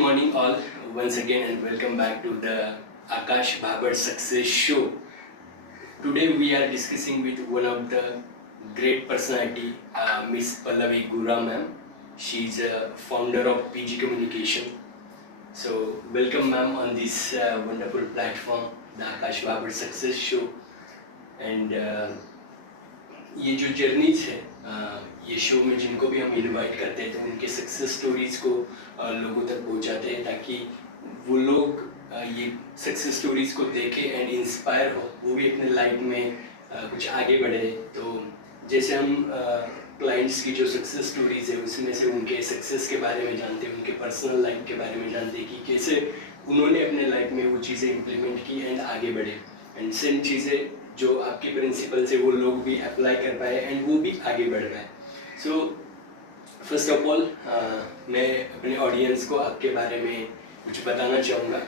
morning all once again and welcome back to the Akash Bhabar Success Show. Today we are discussing with one of the great personality, Miss Pallavi Gura ma'am. She is a founder of PG Communication. So welcome ma'am on this wonderful platform, the Akash Bhabar Success Show. And ये जो जर्नी है ये शो में जिनको भी हम इनवाइट करते हैं तो उनके सक्सेस स्टोरीज को लोगों तक पहुंचाते हैं ताकि वो लोग ये सक्सेस स्टोरीज को देखें एंड इंस्पायर हो, वो भी अपने लाइफ में कुछ आगे बढ़े. तो जैसे हम क्लाइंट्स की जो सक्सेस स्टोरीज है उसमें से उनके सक्सेस के बारे में जानते हैं, उनके पर्सनल लाइफ के बारे में जानते हैं कि कैसे उन्होंने अपने लाइफ में वो चीज़ें इम्प्लीमेंट की एंड आगे बढ़े. एंड सेम चीज़ें जो आपकी प्रिंसिपल से वो लोग भी अप्लाई कर पाए एंड वो भी आगे बढ़ पाए. सो फर्स्ट ऑफ ऑल मैं अपने ऑडियंस को आपके बारे में कुछ बताना चाहूँगा.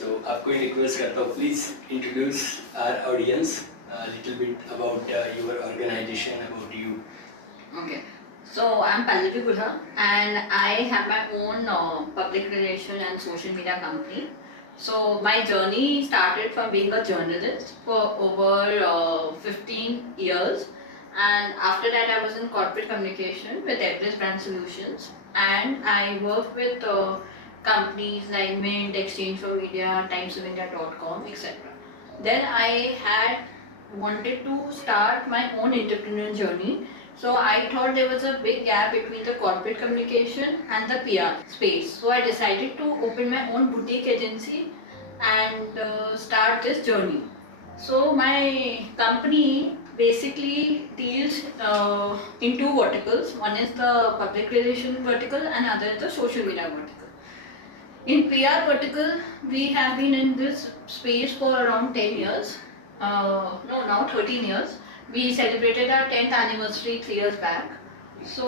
सो आपको ही रिक्वेस्ट करता हूँ, please introduce our audience little bit about your organisation, about you. Okay, so I'm Pallavi Gura and I have my own public relation and social media company. So my journey started from being a journalist for over 15 years, and after that I was in corporate communication with Everest Brand Solutions, and I worked with companies like Mint, Exchange for Media, TimesOfIndia.com, etc. Then I had wanted to start my own entrepreneurial journey. So I thought there was a big gap between the corporate communication and the PR space. So I decided to open my own boutique agency and start this journey. So my company basically deals in two verticals. One is the public relation vertical and other is the social media vertical. In PR vertical, we have been in this space for around 10 years. Now 13 years. We celebrated our 10th anniversary 3 years back. So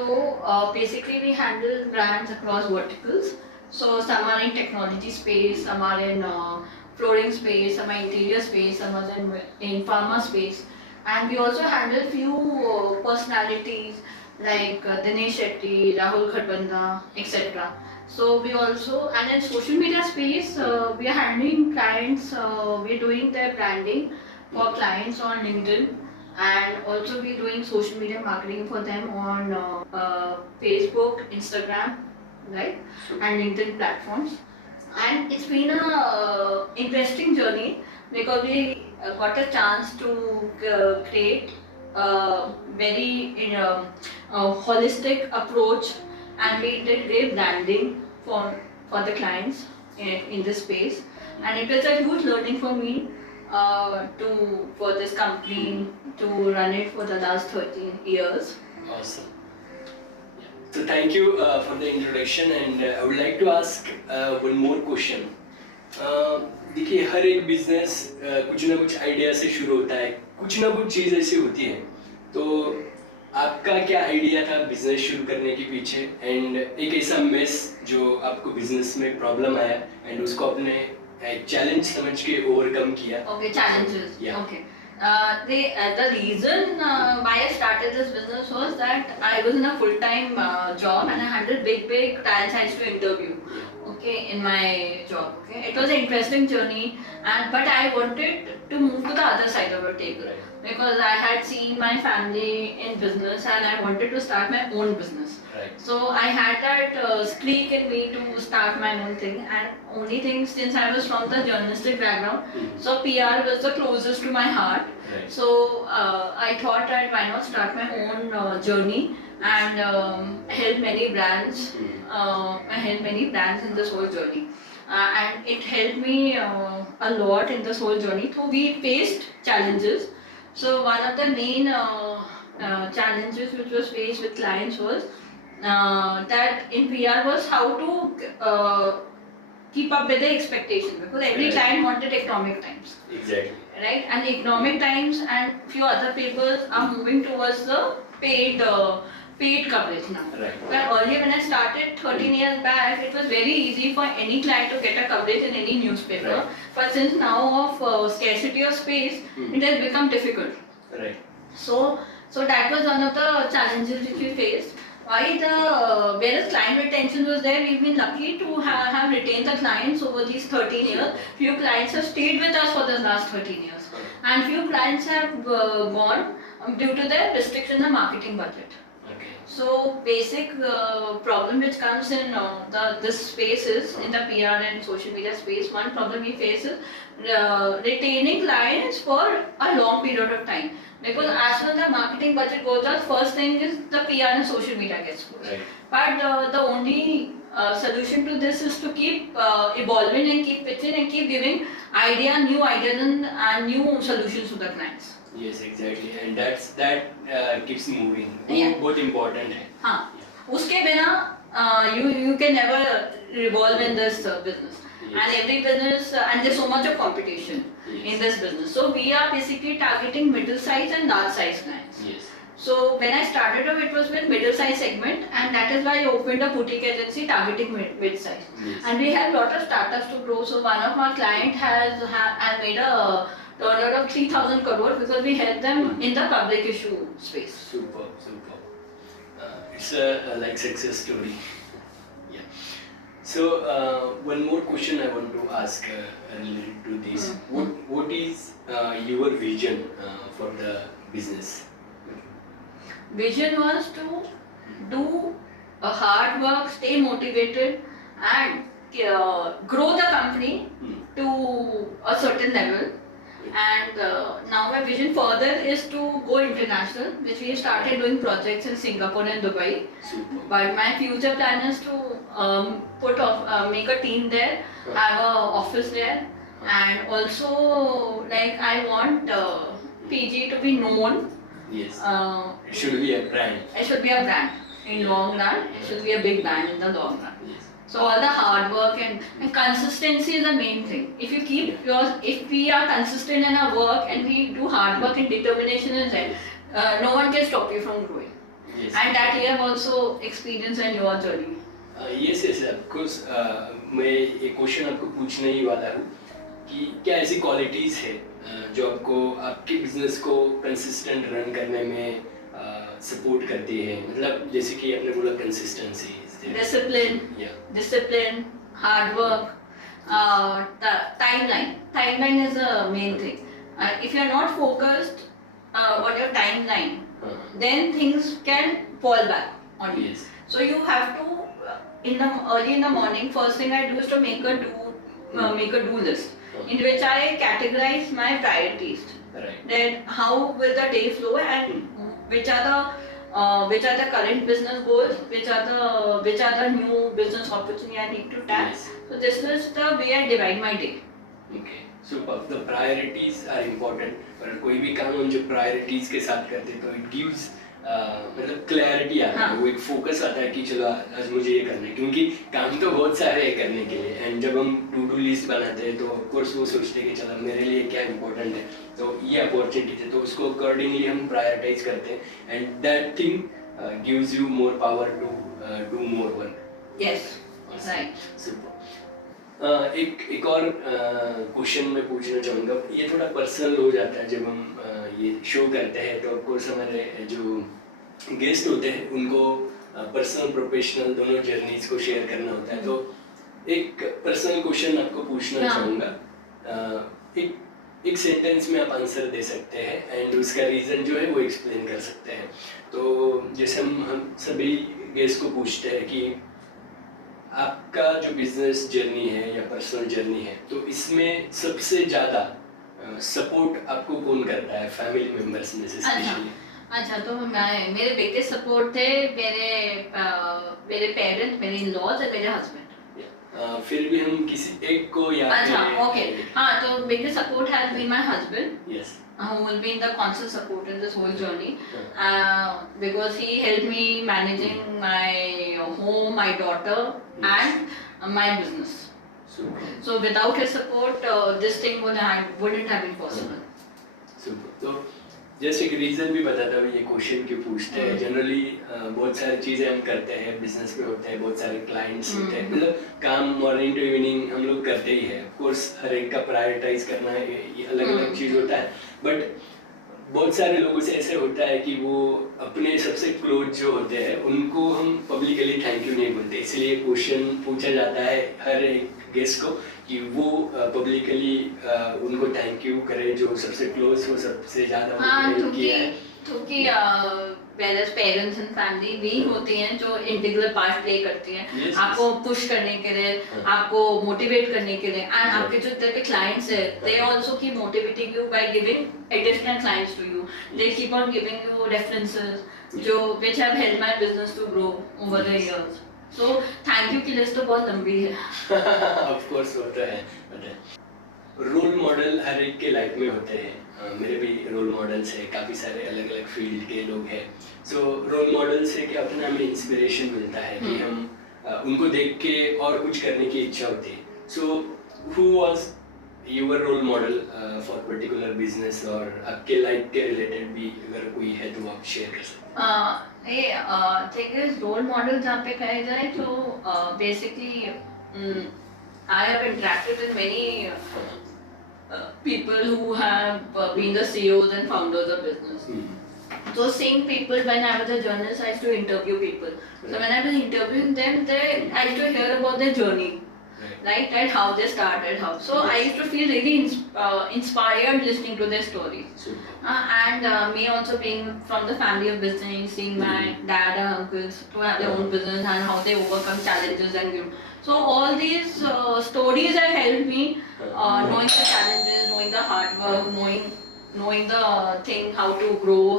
basically we handle brands across verticals. So some are in technology space, some are in flooring space, some are interior space, some are in pharma space. And we also handle few personalities like Dinesh Shetty, Rahul Kharbanda, etc. So we also, and in social media space, we are handling clients, we are doing their branding for clients on LinkedIn. And also we're doing social media marketing for them on Facebook, Instagram, right, and LinkedIn platforms. And it's been a interesting journey because we got a chance to create a very holistic approach, and we did great branding for the clients in this space. And it was a huge learning for me for this company to run it for the last 13 years. Awesome. So thank you for the introduction, and I would like to ask one more question. देखिए हर एक बिजनेस कुछ ना कुछ आइडिया से शुरू होता है, कुछ ना कुछ चीज़ ऐसी होती है. तो आपका क्या आइडिया था बिजनेस शुरू करने के पीछे, एंड एक ऐसा मेस जो आपको बिजनेस में प्रॉब्लम आया एंड उसको आपने एक चैलेंज समझ के ओवरकम किया. Okay, challenges. Yeah. Okay. The reason why I started this business was that I was in a full-time job and I handled big clients I used to interview. Okay, in my job. Okay, it was an interesting journey, but I wanted to move to the other side of the table because I had seen my family in business and I wanted to start my own business. Right. So I had that streak in me to start my own thing, and only thing since I was from the journalistic background, so PR was the closest to my heart. Right. So I thought that why not start my own journey and help many brands. I helped many brands in this whole journey, and it helped me a lot in this whole journey. So we faced challenges. So one of the main challenges which was faced with clients was that in PR was how to keep up with the expectation, because every client wanted economic times. Exactly. Right, and economic times and few other papers are moving towards the paid coverage now. Right. But earlier when I started 13 years back, it was very easy for any client to get a coverage in any newspaper. Right. But since now of scarcity of space, it has become difficult. Right. So that was one of the challenges which we faced. Why the whereas client retention was there, we've been lucky to have retained the clients over these 13 years. Few clients have stayed with us for the last 13 years, and few clients have gone due to their restriction in marketing budget. Okay. So basic problem which comes in this space is in the PR and social media space. One problem we face is retaining clients for a long period of time. Because as soon as the marketing budget goes up, first thing is the PR and social media gets closed. Right. But the only solution to this is to keep evolving and keep pitching and keep giving new ideas and new solutions to the clients. Yes, exactly, and that keeps moving. Yeah. वो बहुत important है. हाँ, उसके बिना you can never revolve in this business. Yes. And every business and there's so much of competition Yes. in this business. So we are basically targeting middle size and large size clients. Yes. So when I started off, it was with middle size segment, and that is why I opened a boutique agency targeting mid size. Yes. And we have lot of startups to grow. So one of our client has made a turnover of 3,000 crore because we help them in the public issue space. Super. It's a like success story. Yeah. So one more question I want to ask related to this. What is your vision for the business? Vision was to do a hard work, stay motivated, and grow the company to a certain level. And now my vision further is to go international, which we started doing projects in Singapore and Dubai. Super. But my future plan is to make a team there, have a office there, and also like I want PG to be known. Yes. It should be a brand. It should be a brand in long run. It should be a big brand in the long run. Yes. So all the hard work and consistency is the main thing. If you keep if we are consistent in our work and we do hard work and determination is there, no one can stop you from growing. Yes. And that you have also experienced in your journey. Yes, of course. मैं एक क्वेश्चन आपको पूछने ही वाला हूँ कि क्या ऐसी क्वालिटीज है जो आपको आपके बिजनेस को कंसिस्टेंट रन करने में सपोर्ट करती है, मतलब जैसे कि आपने बोला consistency, discipline, hard work, timeline is the main thing. If you are not focused on your timeline, then things can fall back on you. Yes. So you have to early in the morning, first thing I do is to make a do list in which I categorize my priorities. Right. Then how will the day flow and which are the current business goals, which are the new business opportunity I need to tap. Yes. So this is the way I divide my day. Okay. Super. The priorities are important. पर कोई भी काम हम जब priorities के साथ करते हैं तो it gives मतलब क्लैरिटी आता है, वो एक फोकस आता है कि चलो आज मुझे ये करना है, क्योंकि काम तो बहुत सारे हैं करने के लिए, एंड जब हम टू डू लिस्ट बनाते हैं तो ऑफ कोर्स वो सोचते हैं कि चलो मेरे लिए क्या इम्पोर्टेंट है, तो ये अपॉर्चुनिटी है तो उसको अकॉर्डिंगली हम प्रायोरिटाइज करते हैं, and that thing gives you more power to do more work. Yes. Right. Super. एक और क्वेश्चन मैं पूछना चाहूँगा, ये थोड़ा पर्सनल हो जाता है जब हम ये शो करते हैं, तो ऑफ कोर्स हमारे जो गेस्ट होते हैं उनको पर्सनल प्रोफेशनल दोनों जर्नीज को शेयर करना होता है, तो एक पर्सनल क्वेश्चन आपको पूछना चाहूँगा. एक सेंटेंस में आप आंसर दे सकते हैं एंड उसका रीज़न जो है वो एक्सप्लेन कर सकते हैं. तो जैसे हम सभी गेस्ट को पूछते हैं कि आपका जो बिजनेस जर्नी है या पर्सनल जर्नी है, तो इसमें सबसे ज़्यादा सपोर्ट आपको कौन करता है फैमिली मेंबर्स में से स्पेशली? अच्छा, तो मेरे बिगेस्ट सपोर्ट थे मेरे पेरेंट्स, मेरे इन-लॉज और मेरे हस्बैंड. फिर भी हम किसी एक को या अच्छा, ओके. हाँ, तो biggest support has been my husband. Yes. Who will be the constant support in this whole journey, because he helped me managing my home, my daughter, and my business. Super. So without his support, this thing wouldn't have been possible. Super. तो जैसे एक रीज़न भी बताता हूँ ये क्वेश्चन क्यों पूछते हैं. जनरली बहुत सारी चीज़ें हम करते हैं, बिजनेस में होते हैं, बहुत सारे क्लाइंट्स होते हैं, मतलब काम मॉर्निंग टू इवनिंग हम लोग करते ही हैं. ऑफ कोर्स हर एक का प्रायोरिटाइज करना ये अलग अलग चीज़ होता है, बट बहुत सारे लोगों से ऐसे होता है कि वो अपने सबसे क्लोज जो होते हैं उनको हम पब्लिकली थैंक यू नहीं बोलते, इसलिए क्वेश्चन पूछा जाता है हर एक गेस्ट को कि वो पब्लिकली उनको थैंक यू करे जो सबसे क्लोज हो, सबसे ज़्यादा हाँ, उनको help किया है। क्योंकि पेरेंट्स एंड फैमिली भी होती हैं जो इंटीग्रल पार्ट प्ले करती हैं Yes, आपको पुश करने के लिए, हाँ। आपको मोटिवेट करने के लिए, एंड Yeah. आपके जो इधर पे क्लाइंट्स है they also keep motivating you by giving additional clients to you, they keep on giving you references जो which have helped my business to grow over the Yes. years. So thank you की लिस्ट तो बहुत लंबी है। Of course होता है, role model हर एक के लाइफ में होते हैं। मेरे भी रोल मॉडल्स हैं, काफ़ी सारे अलग अलग फील्ड के लोग हैं। सो रोल मॉडल से क्या होता है ना, हमें इंस्पिरेशन मिलता है कि हम उनको देख के और कुछ करने की इच्छा होती है। So who was your role model for particular business, और आपके लाइफ के रिलेटेड भी अगर कोई है तो आप शेयर कर सकते हैं। ये थिंग इज रोल मॉडल जहाँ पे कहा जाए तो basically I have interacted with many people who have been the CEOs and founders of business. So seeing people, when I was a journalist, I used to interview people. So when I was interviewing them, I used to hear about their journey, right? And how they started, how. So I used to feel really inspired listening to their stories. And me also being from the family of business, seeing my dad and uncles to have their own business and how they overcome challenges and grew. So all these stories have helped me knowing the challenges, knowing the hard work, knowing the thing, how to grow,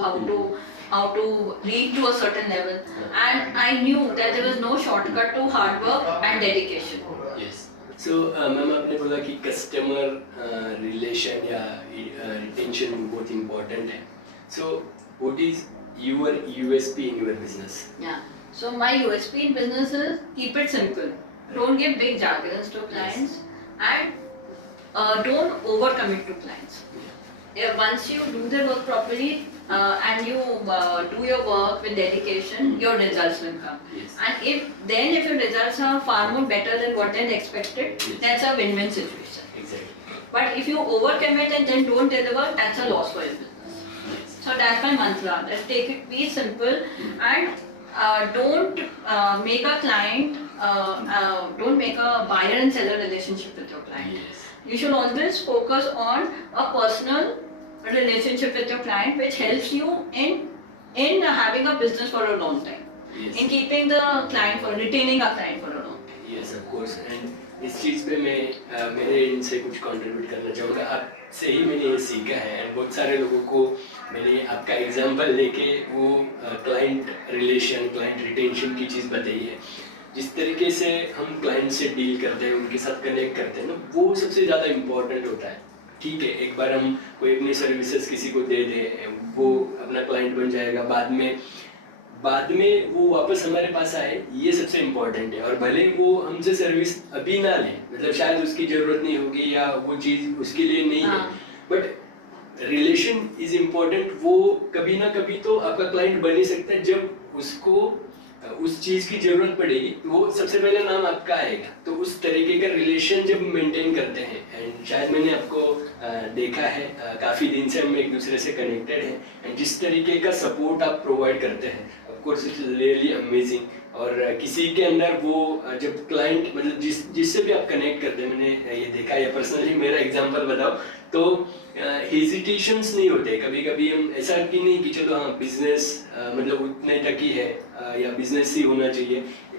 how to reach to a certain level. And I knew that there was no shortcut to hard work and dedication. Yes. So ma'am आपने बोला कि customer relation या रिटेंशन बहुत important है। So what is your USP in your business? Yeah. So my USP in business is keep it simple. Don't give big jargons to clients, and don't overcommit to clients. Once you do the work properly and you do your work with dedication, your results will come. Yes. And if your results are far more better than what they expected, Yes. that's a win-win situation. Exactly. But if you overcommit and then don't deliver, that's a loss for your business. Yes. So that's my mantra. Let's take it, be simple, and don't make a client, don't make a buyer and seller relationship with your client. Yes. You should always focus on a personal relationship with your client, which helps you in having a business for a long time, Yes. in keeping the client, for retaining a client for a long time. Yes, of course. And इस चीज़ पे मैं मेरे इनसे कुछ कंट्रीब्यूट करना चाहूँगा। आपसे ही मैंने ये सीखा है, एंड बहुत सारे लोगों को मैंने आपका एग्जांपल लेके वो क्लाइंट रिलेशन, क्लाइंट रिटेंशन की चीज़ बताई है। जिस तरीके से हम क्लाइंट से डील करते हैं, उनके साथ कनेक्ट करते हैं ना, वो सबसे ज़्यादा इम्पोर्टेंट होता है। ठीक है, एक बार हम कोई अपनी सर्विसेज किसी को दे दें, वो अपना क्लाइंट बन जाएगा, बाद में वो वापस हमारे पास आए, ये सबसे इम्पोर्टेंट है। और भले वो हमसे सर्विस अभी ना ले, मतलब शायद उसकी ज़रूरत नहीं होगी या वो चीज़ उसके लिए नहीं है, बट रिलेशन इज इम्पोर्टेंट। वो कभी ना कभी तो आपका क्लाइंट बन ही सकता है। जब उसको उस चीज़ की ज़रूरत पड़ेगी, वो सबसे पहले नाम आपका आएगा। तो उस तरीके का रिलेशन जब मेंटेन करते हैं, एंड शायद मैंने आपको देखा है, काफ़ी दिन से हम एक दूसरे से कनेक्टेड हैं, एंड जिस तरीके का सपोर्ट आप प्रोवाइड करते हैं, of course it's really amazing. और किसी के अंदर वो जब क्लाइंट, मतलब जिससे भी आप कनेक्ट करते हैं, मैंने ये देखा, या पर्सनली मेरा एग्जांपल बताओ तो हेजिटेशंस नहीं होते। कभी कभी हम ऐसा कि नहीं कि चलो हाँ बिजनेस मतलब उतने तक ही है या बिजनेस ही होना चाहिए,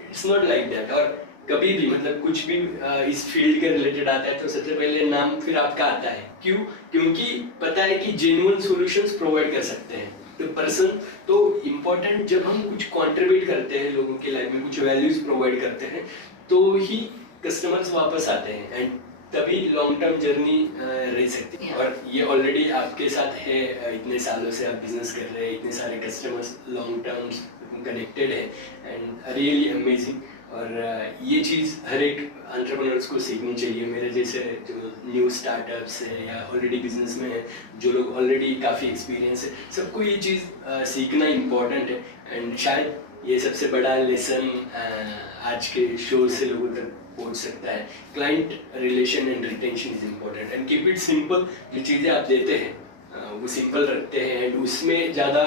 इट्स नॉट लाइक दैट। और कभी भी मतलब कुछ भी इस फील्ड के रिलेटेड आता है तो सबसे पहले नाम फिर आपका आता है। क्यों? क्योंकि पता है कि जेन्युइन सॉल्यूशंस प्रोवाइड कर सकते हैं तो पर्सन। तो इम्पोर्टेंट, जब हम कुछ कंट्रीब्यूट करते हैं लोगों की लाइफ में, कुछ वैल्यूज प्रोवाइड करते हैं, तो ही कस्टमर्स वापस आते हैं, एंड तभी लॉन्ग टर्म जर्नी रह सकती है। और ये ऑलरेडी आपके साथ है, इतने सालों से आप बिजनेस कर रहे हैं, इतने सारे कस्टमर्स लॉन्ग टर्म कनेक्टेड है, एंड रियली अमेजिंग। और ये चीज़ हर एक एंटरप्रेन्योर्स को सीखनी चाहिए। मेरे जैसे जो न्यू स्टार्टअप्स है या ऑलरेडी बिजनेस में है, जो लोग ऑलरेडी काफ़ी एक्सपीरियंस है, सबको ये चीज़ सीखना इम्पोर्टेंट है। एंड शायद ये सबसे बड़ा लेसन आज के शो से लोगों तक पहुंच सकता है। Client relation and retention is important, and keep it simple. जो चीज़ें आप देते हैं वो सिंपल रखते हैं एंड उसमें ज़्यादा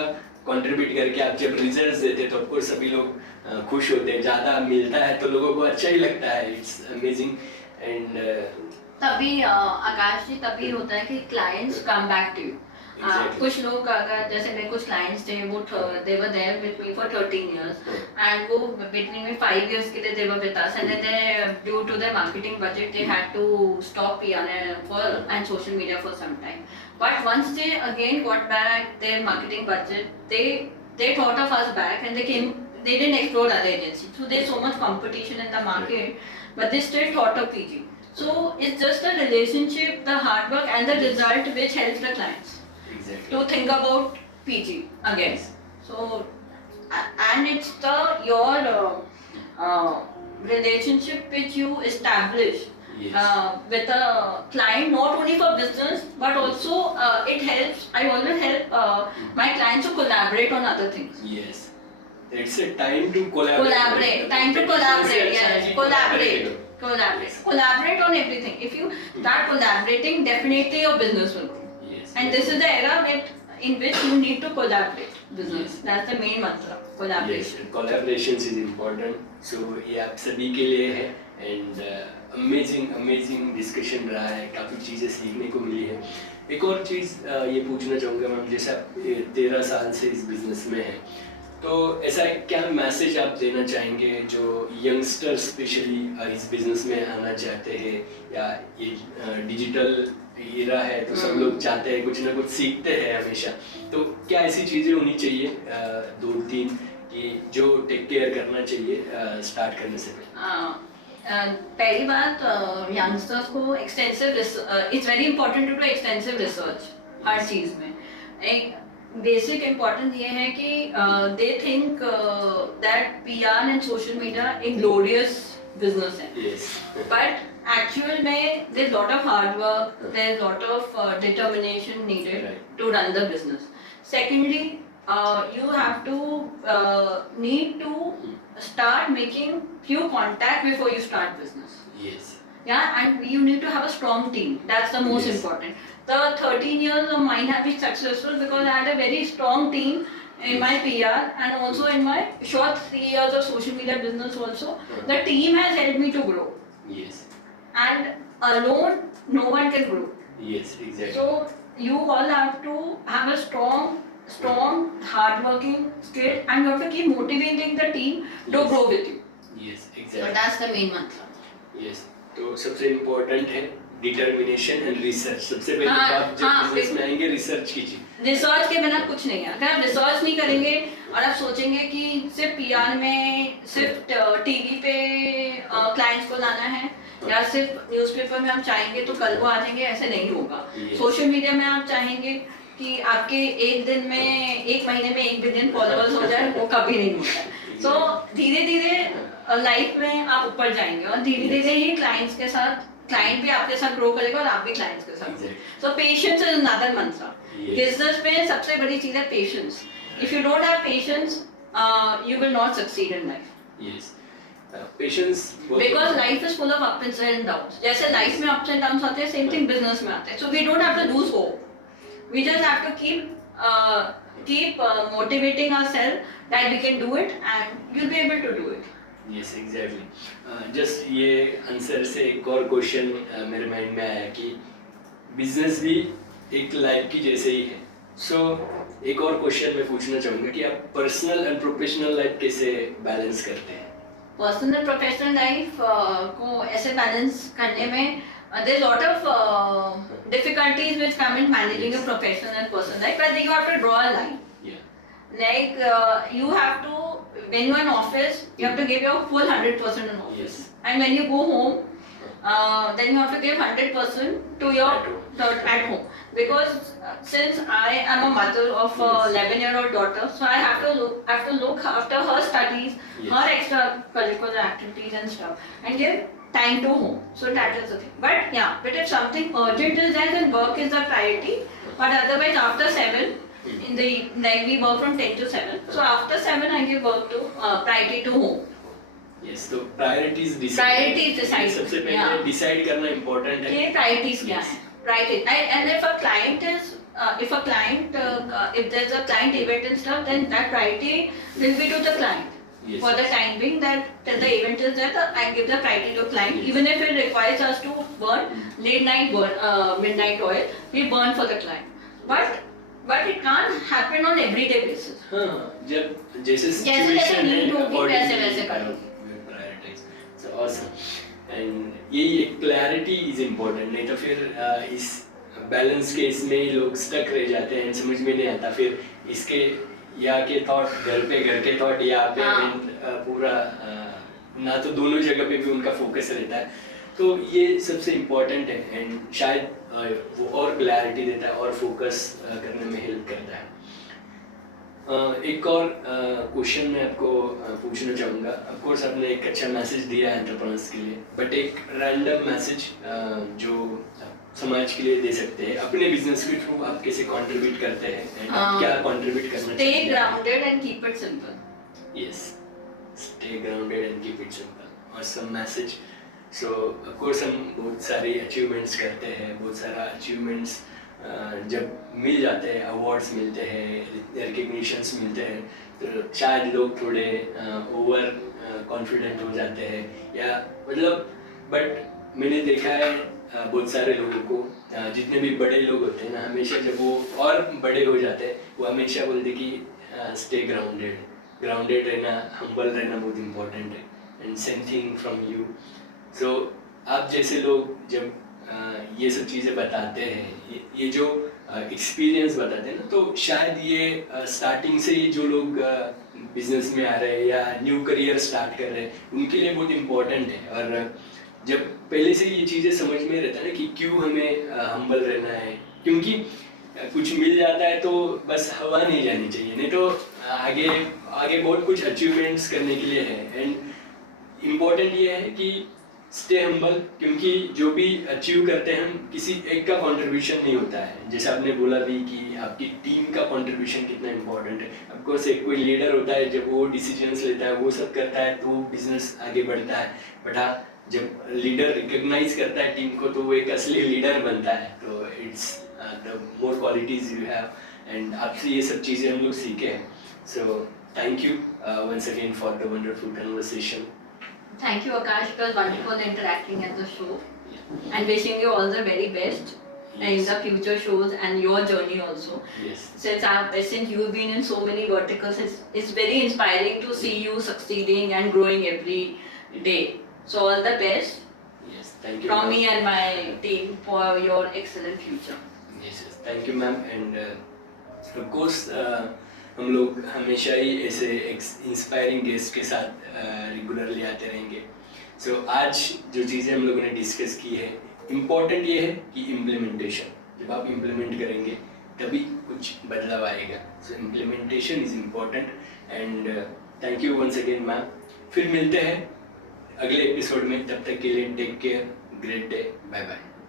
कंट्रीब्यूट करके आप जब रिजल्ट्स देते हैं तो ऑफकोर्स सभी लोग खुश होते हैं, ज़्यादा मिलता है तो लोगों को अच्छा ही लगता है, इट्स अमेजिंग एंड तभी आकाश जी तभी होता है कि clients come back to you. Exactly. कुछ लोग अगर जैसे मेरे कुछ क्लाइंट्स थे वो they were there with me for 13 years and वो बिटवीन में 5 इयर्स के लिए they were with us and then due to their marketing budget they had to stop for and social media for some time, but once they again got back their marketing budget they thought of us back and they didn't explore other agencies, so there's so much competition in the market, but they still thought of PG. So it's just the relationship, the hard work and the result which helps the clients exactly. to think about PG again. So and it's your relationship which you establish with a client, not only for business but also it helps. I always help my clients to collaborate on other things. Yes. It's a time to collaborate. Time to collaborate. Yes, collaborate. Yes. Collaborate on everything. If you start collaborating, definitely your business will grow. Yes. And this is the era in which you need to collaborate business. Yes. That's the main mantra. Yes, Collaboration. collaborations is important. So ये आप सभी के लिए है and amazing discussion रहा है, काफ़ी चीज़ें सीखने को मिली है। एक और चीज़ ये पूछना चाहूँगा मैम, जैसे आप 13 साल से इस बिजनेस में हैं, तो ऐसा क्या मैसेज आप देना चाहेंगे जो यंगस्टर स्पेशली इस बिजनेस में आना चाहते हैं, या ये डिजिटल एरा है तो सब लोग चाहते हैं कुछ ना कुछ सीखते हैं हमेशा, तो क्या ऐसी चीज़ें होनी चाहिए 2-3 कि जो टेक केयर करना चाहिए स्टार्ट करने से पहले? पहली बात, यंगस्टर्स को extensive it's very important to do extensive research हर चीज़ में। एक बेसिक इम्पोर्टेंस ये है कि they think that PR and social media एक ग्लोरियस बिजनेस है, बट actual में there's lot of hard work, there's lot of determination needed to run the business. Secondly, you have to need to start making few contacts before you start business. Yes. Yeah, and you need to have a strong team. That's the most important. The 13 years of mine have been successful because I had a very strong team in my PR and also in my short 3 years of social media business also. The team has helped me to grow. Yes. And alone, no one can grow. Yes, exactly. So you all have to have a strong, hardworking skill, and you have to keep motivating the team to grow with you. Yes, So exactly. that's the main mantra. Yes. तो सबसे इम्पोर्टेंट है determination and research. सबसे पहले हाँ, आप जब हाँ, बिजनेस में आएंगे रिसर्च कीजिए। रिसर्च के बिना कुछ नहीं है। अगर आप रिसर्च नहीं करेंगे और आप सोचेंगे कि सिर्फ पीआर में सिर्फ टीवी पे क्लाइंट्स को लाना है या सिर्फ न्यूज़पेपर में आप चाहेंगे तो कल को आ जाएंगे, ऐसे नहीं होगा। सोशल मीडिया में आप चाहेंगे कि आपके एक दिन में, एक महीने में 1 बिलियन फॉलोअर्स हो जाए, वो कभी नहीं होता है। सो धीरे धीरे लाइफ में आप ऊपर जाएंगे और धीरे धीरे ही क्लाइंट्स के साथ, क्लाइंट भी आपके साथ ग्रो करेगा और आप भी क्लाइंट्स के साथ। So patience is another mantra. Business में सबसे बड़ी चीज है patience. If you don't have patience, you will not succeed in life. Yes, patience, because life is full of ups and downs. जैसे लाइफ में अप्स एंड डाउन्स आते हैं, same thing business में आते हैं। So we don't have to lose hope, we just have to keep motivating ourselves that we can do it and you'll be able to do it. Yes, exactly. Just ये आंसर से एक और क्वेश्चन मेरे माइंड में आया कि बिजनेस भी एक लाइफ की जैसे ही है। सो एक और क्वेश्चन मैं पूछना चाहूँगा कि आप पर्सनल एंड प्रोफेशनल लाइफ कैसे बैलेंस करते हैं? पर्सनल प्रोफेशनल लाइफ को ऐसे बैलेंस करने में there's lot of difficulties which come in managing a professional and personal life, but you have to draw a line. Yeah. Like you have to, when you are in office, you have to give your full 100% in office. Yes. And when you go home, then you have to give 100% to your at home. Because since I am a mother of a 11-year-old daughter, so I have to look after her studies, her extracurricular activities and stuff, and give time to home. So that is the thing. But yeah, but if something urgent is there, then work is the priority. But otherwise, after 7, in the like we work from 10 to 7. So after 7, I give work to priority to home. Yes, तो priorities decide. Priorities decide. सबसे पहले decide करना important है। ये priorities क्या है? Priorities. And if a client is if a client, if there's a client event and stuff, then that priority will be to the client. Yes. For the time being, that till the event is there, I give the priority to client. Yes. Even if it requires us to burn late night midnight oil, we burn for the client. But it can't happen on everyday basis. हाँ, जब जैसे जैसे सिचुएशन है need होगी, accordingly वैसे वैसे करो. prioritize. So awesome. And यही क्लैरिटी इज इम्पोर्टेंट, नहीं तो फिर इस बैलेंस के इसमें ही लोग स्टक रह जाते हैं, समझ में नहीं आता फिर इसके यहाँ के थॉट घर के थॉट यहाँ पे हाँ. पूरा ना तो दोनों जगह पे भी उनका फोकस रहता है, तो ये सबसे इम्पोर्टेंट है एंड शायद वो और क्लैरिटी देता है और फोकस करने में हेल्प करता है. एक और क्वेश्चन मैं आपको पूछना चाहूँगा. ऑफ कोर्स आपने एक अच्छा मैसेज दिया है एंटरप्रेन्योर्स के लिए, बट एक रैंडम मैसेज जो समाज के लिए दे सकते हैं अपने बिजनेस के थ्रू, आप कैसे कंट्रीब्यूट करते हैं and आप क्या कंट्रीब्यूट करना चाहते हैं? Stay grounded and keep it simple. Yes, stay grounded and keep it simple. Awesome message. So of course हम बहुत सारे अचीवमेंट्स करते हैं, बहुत सारा अचीवमेंट्स जब मिल जाते हैं, अवार्ड्स मिलते हैं, रिकग्निशंस मिलते हैं, तो शायद लोग थोड़े ओवर कॉन्फिडेंट हो जाते हैं या मतलब, बट मैंने देखा है बहुत सारे लोगों को, जितने भी बड़े लोग होते हैं ना, हमेशा जब वो और बड़े हो जाते हैं वो हमेशा बोलते कि स्टे ग्राउंडेड रहना, हम्बल रहना बहुत इम्पोर्टेंट है. And same thing from you. So आप जैसे लोग जब ये सब चीज़ें बताते हैं, ये जो एक्सपीरियंस बताते हैं ना, तो शायद ये स्टार्टिंग से ही जो लोग बिजनेस में आ रहे हैं या न्यू करियर स्टार्ट कर रहे हैं, उनके लिए बहुत इम्पोर्टेंट है. और जब पहले से ये चीज़ें समझ में रहता है ना कि क्यों हमें हम्बल रहना है, क्योंकि कुछ मिल जाता है तो बस हवा नहीं जानी चाहिए, नहीं तो आगे बहुत कुछ अचीवमेंट्स करने के लिए है. एंड इम्पोर्टेंट ये है कि स्टे हम्बल, क्योंकि जो भी अचीव करते हैं हम, किसी एक का कंट्रीब्यूशन नहीं होता है. जैसे आपने बोला भी कि आपकी टीम का कंट्रीब्यूशन कितना इम्पोर्टेंट है. ऑफ कोर्स एक कोई लीडर होता है, जब वो डिसीजंस लेता है, वो सब करता है, तो बिजनेस आगे बढ़ता है. बट हाँ, जब लीडर रिकग्नाइज करता है टीम को, तो वो एक असली लीडर बनता है. तो it's the more qualities you have, and आपसे ये सब चीज़ें हम लोग सीखे हैं. So thank you once again for the wonderful conversation. Thank you, Akash. It was wonderful interacting at the show, and wishing you all the very best in the future shows and your journey also. Yes. Since you've been in so many verticals, it's very inspiring to see you succeeding and growing every day. So all the best Yes. Thank you. from ma'am. me and my team for your excellent future. Yes. Thank you, ma'am. And of course, हम लोग हमेशा ही ऐसे inspiring guest के साथ रेगुलरली आते रहेंगे. सो आज जो चीज़ें हम लोगों ने डिस्कस की है, इम्पॉर्टेंट ये है कि इम्प्लीमेंटेशन, जब आप इम्प्लीमेंट करेंगे तभी कुछ बदलाव आएगा. So implementation is important. And thank you once again ma'am. फिर मिलते हैं अगले एपिसोड में. तब तक के लिए take care, great day, bye bye.